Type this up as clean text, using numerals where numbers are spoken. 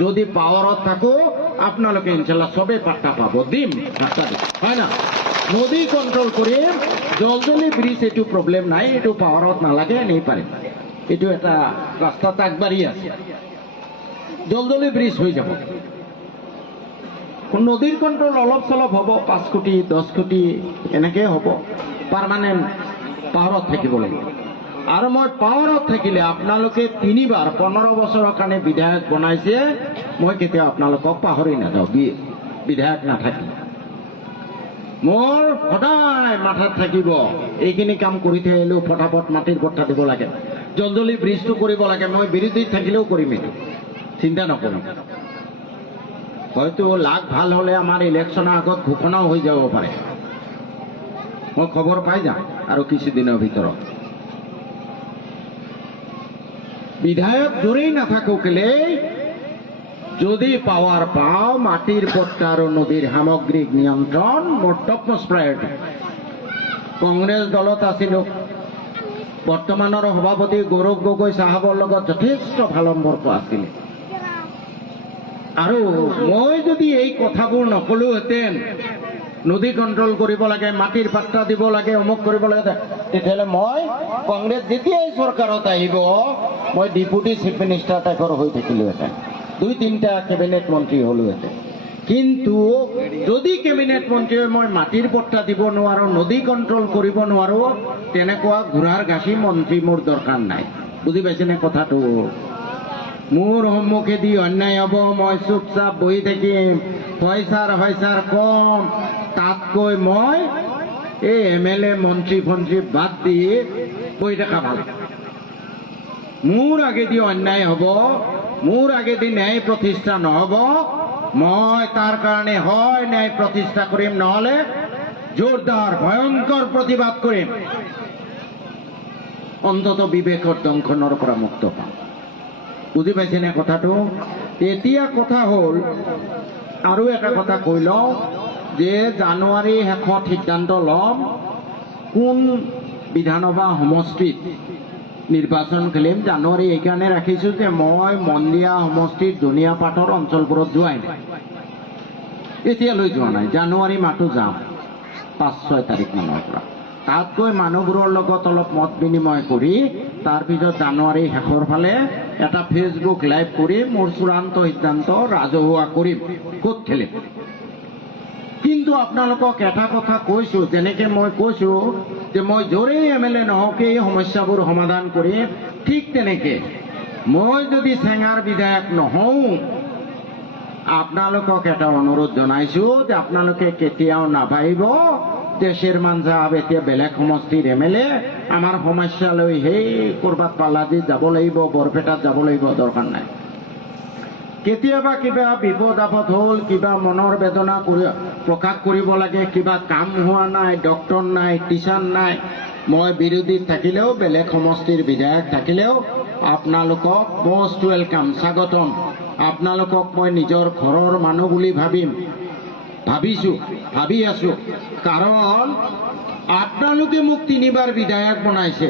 যদি পাৱাৰত থাকো আপোনালোকে ইনশাল্লাহ সবে পাট্টা পাব, দিম পাট্টা দিম, হয় না? নদী কন্ট্রোল কৰিম, জলজলি ব্ৰিজ এইটো প্ৰবলেম নাই, এইটো পাৱাৰত নালাগে, এনেই পাৰিম। এইটো এটা ৰাস্তাত আগবাঢ়ি আছে, জলজলি ব্ৰিজ হৈ যাব। নদীৰ কন্ট্রোল অলপ চলপ হ'ব, 5 কোটি 10 কোটি এনেকৈ হ'ব, পাৰ্মানেণ্ট পাৱাৰত থাকিব লাগিব। আৰু মই পাৱাৰত থাকিলে আপোনালোকে 3 বাৰ 15 বছৰৰ কাৰণে বিধায়ক বনাইছে, মই কেতিয়াও আপোনালোকক পাহৰি নাযাওঁ। বিধায়ক নাথাকি মোৰ সদায় মাথাত থাকিব, এইখিনি কাম কৰি থৈ আহিলোঁ, ফটাফট মাটিৰ পট্টা দিব লাগে, জলজলি ব্ৰিজটো কৰিব লাগে। মই বিৰোধী থাকিলেও কৰিম, এইটো চিন্তা নকৰোঁ। হয়তো লাগ ভাল হ'লে আমাৰ ইলেকশ্যনৰ আগত ঘোষণাও হৈ যাব পাৰে, মই খবৰ পাই যাম আৰু কিছুদিনৰ ভিতৰত। বিধায়ক জোৰেই নাথাকো কেলে, যদি পাৱাৰ পাওঁ, মাটিৰ পট্টা আৰু নদীৰ সামগ্ৰিক নিয়ন্ত্ৰণ মোৰ টপমষ্ট প্ৰায়ৰিটি। কংগ্ৰেছ দলত আছিলোঁ, বৰ্তমানৰ সভাপতি গৌৰৱ গগৈ চাহাবৰ লগত যথেষ্ট ভাল সম্পৰ্ক আছিলে। আৰু মই যদি এই কথাবোৰ নকলোহেঁতেন, নদী কন্ট্ৰোল কৰিব লাগে, মাটিৰ পাট্টা দিব লাগে, অমুক কৰিব লাগে, তেতিয়াহ'লে মই কংগ্ৰেছ যেতিয়াই চৰকাৰত আহিব, মই ডেপুটি চিফ মিনিষ্টাৰ টাইপৰ হৈ থাকিলোহেঁতেন, 2-3টা কেবিনেট মন্ত্ৰী হ'লোহেঁতেন। কিন্তু যদি কেবিনেট মন্ত্ৰী হৈ মই মাটিৰ পট্টা দিব নোৱাৰো, নদী কন্ট্ৰোল কৰিব নোৱাৰো, তেনেকুৱা ঘোঁৰাৰ গাখীৰ মন্ত্ৰী মোৰ দৰকাৰ নাই। বুজি পাইছেনে কথাটো? মোৰ সন্মুখেদি অন্যায় হ'ব, মই চুপচাপ বহি থাকিম, পইচাৰ কম, তাতকৈ মই এই MLA মন্ত্ৰী বাদ দি বহি থকা ভাল। মোৰ আগেদি অন্যায় হ'ব, মোৰ আগেদি ন্যায় প্ৰতিষ্ঠা নহ'ব, মই তাৰ কাৰণে হয় ন্যায় প্ৰতিষ্ঠা কৰিম, নহ'লে জোৰদাৰ ভয়ংকৰ প্ৰতিবাদ কৰিম, অন্তত বিবেকৰ দংশনৰ পৰা মুক্ত পাম। বুজি পাইছেনে কথাটো? এতিয়া কথা হ'ল, আৰু এটা কথা কৈ লওঁ যে জানুৱাৰী শেষত সিদ্ধান্ত ল'ম কোন বিধানসভা সমষ্টিত নিৰ্বাচন খেলিম। জানুৱাৰী এইকাৰণে ৰাখিছোঁ যে মই মন্দিয়া সমষ্টিত ধনিয়াপাটৰ অঞ্চলবোৰত যোৱাই নাই, এতিয়ালৈ যোৱা নাই। জানুৱাৰী মাহটো যাম 5-6 তাৰিখ মানৰ পৰা, তাত গৈ মানুহবোৰৰ লগত অলপ মত বিনিময় কৰি তাৰপিছত জানুৱাৰী শেষৰ ফালে এটা ফেচবুক লাইভ কৰি মোৰ চূড়ান্ত সিদ্ধান্ত ৰাজহুৱা কৰিম ক'ত খেলিম। কিন্তু আপোনালোকক এটা কথা কৈছোঁ, যেনেকৈ মই কৈছোঁ যে মই জোৰেই MLA নহওকে এই সমস্যাবোৰ সমাধান কৰিম, ঠিক তেনেকৈ মই যদি চেঙাৰ বিধায়ক নহওঁ, আপোনালোকক এটা অনুৰোধ জনাইছোঁ যে আপোনালোকে কেতিয়াও নাভাবিব যে শ্বেৰমান চাহাব এতিয়া বেলেগ সমষ্টিৰ MLA, আমাৰ সমস্যালৈ সেই ক'ৰবাত পালাদিত যাব লাগিব, বৰপেটাত যাব লাগিব, দৰকাৰ নাই। কেতিয়াবা কিবা বিপদ আপদ হ'ল, কিবা মনৰ বেদনা প্ৰকাশ কৰিব লাগে, কিবা কাম হোৱা নাই, ডক্টৰ নাই, টিচাৰ নাই, মই বিৰোধীত থাকিলেও, বেলেগ সমষ্টিৰ বিধায়ক থাকিলেও আপোনালোকক মষ্ট ৱেলকাম, স্বাগতম। আপোনালোকক মই নিজৰ ঘৰৰ মানুহ বুলি ভাবি আছোঁ, কাৰণ আপোনালোকে মোক 3 বাৰ বিধায়ক বনাইছে।